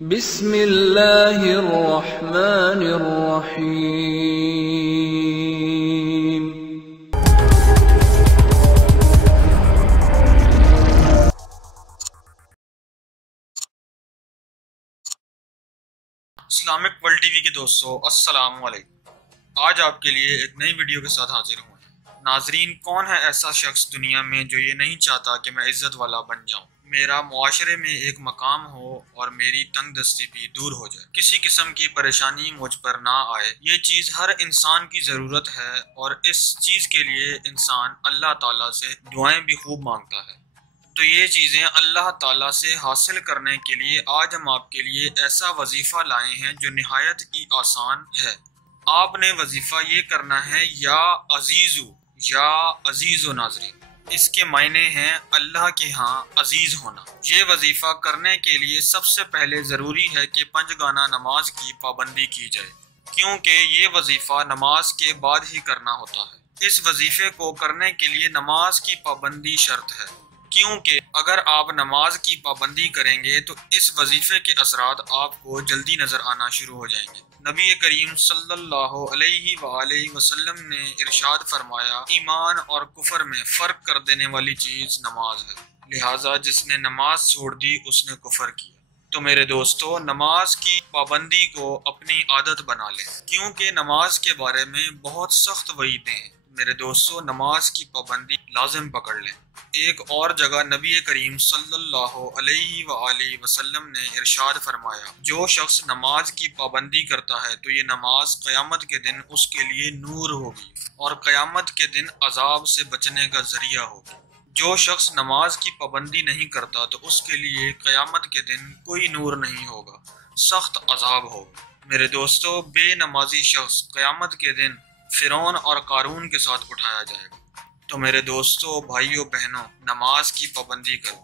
बिस्मिल्लाहिर्रहमानिर्रहीम। Islamic world TV के दोस्तों, अस्सलाम वालेकुम। आज आपके लिए एक नई वीडियो के साथ हाजिर हूँ। नाजरीन, कौन है ऐसा शख्स दुनिया में जो ये नहीं चाहता कि मैं इज्जत वाला बन जाऊँ, मेरा मुआशरे में एक मकाम हो और मेरी तंगदस्ती भी दूर हो जाए, किसी किस्म की परेशानी मुझ पर ना आए। ये चीज़ हर इंसान की ज़रूरत है और इस चीज़ के लिए इंसान अल्लाह ताला से दुआएं भी खूब मांगता है। तो ये चीज़ें अल्लाह ताला से हासिल करने के लिए आज हम आपके लिए ऐसा वजीफ़ा लाए हैं जो निहायत ही आसान है। आपने वजीफ़ा ये करना है, या अजीज़ो नाज़रीन। इसके मायने हैं अल्लाह के यहाँ अजीज होना। ये वजीफ़ा करने के लिए सबसे पहले ज़रूरी है कि पंजगाना नमाज की पाबंदी की जाए, क्योंकि ये वजीफ़ा नमाज के बाद ही करना होता है। इस वजीफ़े को करने के लिए नमाज की पाबंदी शर्त है, क्योंकि अगर आप नमाज की पाबंदी करेंगे तो इस वजीफे के असरात आपको जल्दी नजर आना शुरू हो जाएंगे। नबी करीम सल्लल्लाहु अलैहि वसल्लम ने इरशाद फरमाया, ईमान और कुफर में फ़र्क कर देने वाली चीज़ नमाज है, लिहाजा जिसने नमाज छोड़ दी उसने कुफर किया। तो मेरे दोस्तों, नमाज की पाबंदी को अपनी आदत बना लें, क्योंकि नमाज के बारे में बहुत सख्त वईदें हैं। मेरे दोस्तों, नमाज की पाबंदी लाजिम पकड़ लें। एक और जगह नबी करीम सल्लल्लाहु अलैहि वसल्लम ने इरशाद फरमाया, जो शख्स नमाज की पाबंदी करता है तो ये नमाज क़यामत के दिन उसके लिए नूर होगी और क़यामत के दिन अजाब से बचने का जरिया होगी। जो शख्स नमाज की पाबंदी नहीं करता तो उसके लिए क़यामत के दिन कोई नूर नहीं होगा, सख्त अजाब होगा। मेरे दोस्तों, बेनमाजी शख्स क़यामत के दिन फिरौन और कारून के साथ उठाया जाएगा। तो मेरे दोस्तों, भाइयों बहनों, नमाज की पाबंदी करो,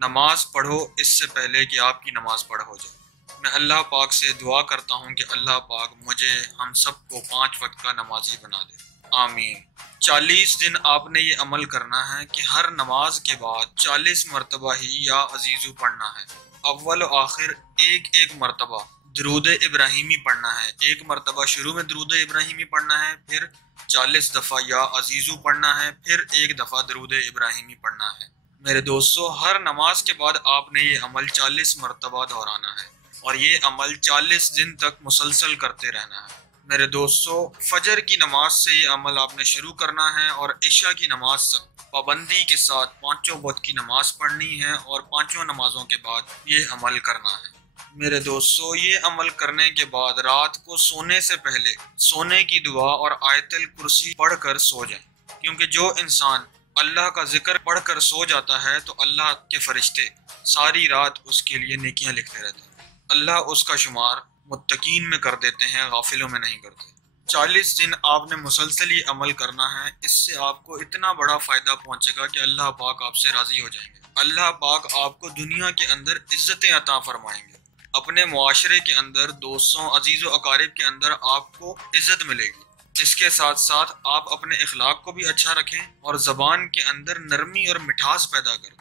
नमाज पढ़ो इससे पहले कि आपकी नमाज पढ़ हो जाए। मैं अल्लाह पाक से दुआ करता हूँ कि अल्लाह पाक मुझे हम सबको 5 वक्त का नमाजी बना दे, आमीन। 40 दिन आपने ये अमल करना है कि हर नमाज के बाद 40 मरतबा ही या अजीज़ू पढ़ना है। अव्वल आखिर एक एक मरतबा दरूद इब्राहिमी पढ़ना है। एक मरतबा शुरू में दरूद इब्राहिमी पढ़ना है, फिर 40 दफ़ा या अजीज़ू पढ़ना है, फिर एक दफ़ा दरूद इब्राहिमी पढ़ना है। मेरे दोस्तों, हर नमाज के बाद आपने ये अमल 40 मरतबा दोहराना है और ये अमल 40 दिन तक मुसलसल करते रहना है। मेरे दोस्तों, फजर की नमाज से ये अमल आपने शुरू करना है और इशा की नमाज तक पाबंदी के साथ 5 वक्त की नमाज पढ़नी है और 5 नमाजों के बाद ये अमल करना है। मेरे दोस्तों, ये अमल करने के बाद रात को सोने से पहले सोने की दुआ और आयतल कुर्सी पढ़कर सो जाएं, क्योंकि जो इंसान अल्लाह का जिक्र पढ़कर सो जाता है तो अल्लाह के फरिश्ते सारी रात उसके लिए नेकियां लिखते रहते हैं। अल्लाह उसका शुमार मुत्तकीन में कर देते हैं, गाफिलों में नहीं करते। 40 दिन आपने मुसलसल ये अमल करना है। इससे आपको इतना बड़ा फायदा पहुंचेगा कि अल्लाह पाक आपसे राजी हो जाएंगे। अल्लाह पाक आपको दुनिया के अंदर इज्जतें अता फरमाएंगे। अपने मुआशरे के अंदर, दोस्तों, अजीज़ो अकारिब के अंदर आपको इज्जत मिलेगी। इसके साथ साथ आप अपने इखलाक को भी अच्छा रखें और ज़बान के अंदर नरमी और मिठास पैदा करें।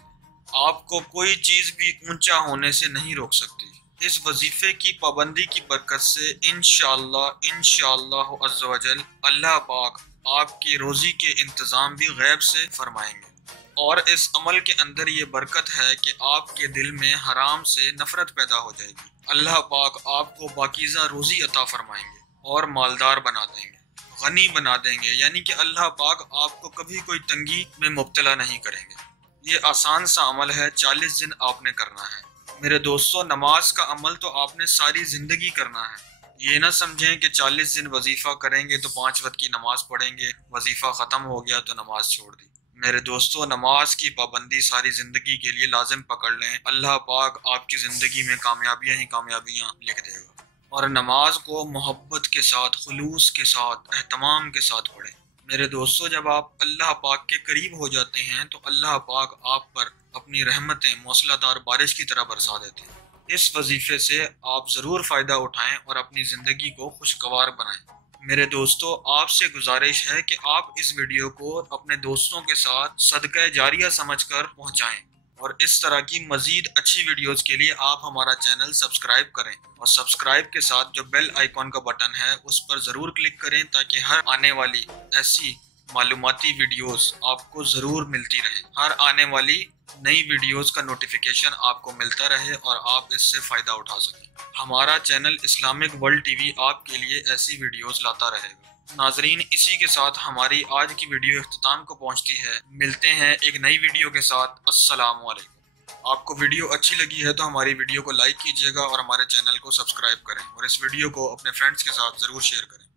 आपको कोई चीज़ भी ऊंचा होने से नहीं रोक सकती। इस वजीफे की पाबंदी की बरकत से इंशाअल्लाह अज़्ज़ व जल अल्लाह पाक आपकी रोज़ी के इंतज़ाम भी गैब से फरमाएंगे। और इस अमल के अंदर ये बरकत है कि आपके दिल में हराम से नफरत पैदा हो जाएगी। अल्लाह पाक आपको पाकीज़ा रोज़ी अता फरमाएंगे और मालदार बना देंगे, गनी बना देंगे, यानी कि अल्लाह पाक आपको कभी कोई तंगी में मुब्तला नहीं करेंगे। ये आसान सा अमल है, 40 दिन आपने करना है। मेरे दोस्तों, नमाज का अमल तो आपने सारी ज़िंदगी करना है। ये ना समझें कि 40 दिन वजीफ़ा करेंगे तो 5 वक्त की नमाज पढ़ेंगे, वजीफ़ा ख़त्म हो गया तो नमाज छोड़ दी। मेरे दोस्तों, नमाज की पाबंदी सारी ज़िंदगी के लिए लाजिम पकड़ लें। अल्लाह पाक आपकी ज़िंदगी में कामयाबियाँ ही कामयाबियाँ लिख देगा। और नमाज को मोहब्बत के साथ, खुलूस के साथ, एहतमाम के साथ पढ़ें। मेरे दोस्तों, जब आप अल्लाह पाक के करीब हो जाते हैं तो अल्लाह पाक आप पर अपनी रहमतें मौसलाधार बारिश की तरह बरसा देते हैं। इस वजीफे से आप ज़रूर फ़ायदा उठाएं और अपनी ज़िंदगी को खुशगवार बनाएं। मेरे दोस्तों, आपसे गुजारिश है कि आप इस वीडियो को अपने दोस्तों के साथ सदका जारिया समझकर पहुंचाएं। और इस तरह की मजीद अच्छी वीडियोस के लिए आप हमारा चैनल सब्सक्राइब करें और सब्सक्राइब के साथ जो बेल आइकॉन का बटन है उस पर ज़रूर क्लिक करें ताकि हर आने वाली ऐसी मालूमाती वीडियोस आपको ज़रूर मिलती रहे। हर आने वाली नई वीडियोस का नोटिफिकेशन आपको मिलता रहे और आप इससे फ़ायदा उठा सकें। हमारा चैनल इस्लामिक वर्ल्ड टीवी आपके लिए ऐसी वीडियोस लाता रहेगा। नाजरीन, इसी के साथ हमारी आज की वीडियो इख्तिताम को पहुंचती है। मिलते हैं एक नई वीडियो के साथ। अस्सलाम वालेकुम। आपको वीडियो अच्छी लगी है तो हमारी वीडियो को लाइक कीजिएगा और हमारे चैनल को सब्सक्राइब करें और इस वीडियो को अपने फ्रेंड्स के साथ ज़रूर शेयर करें।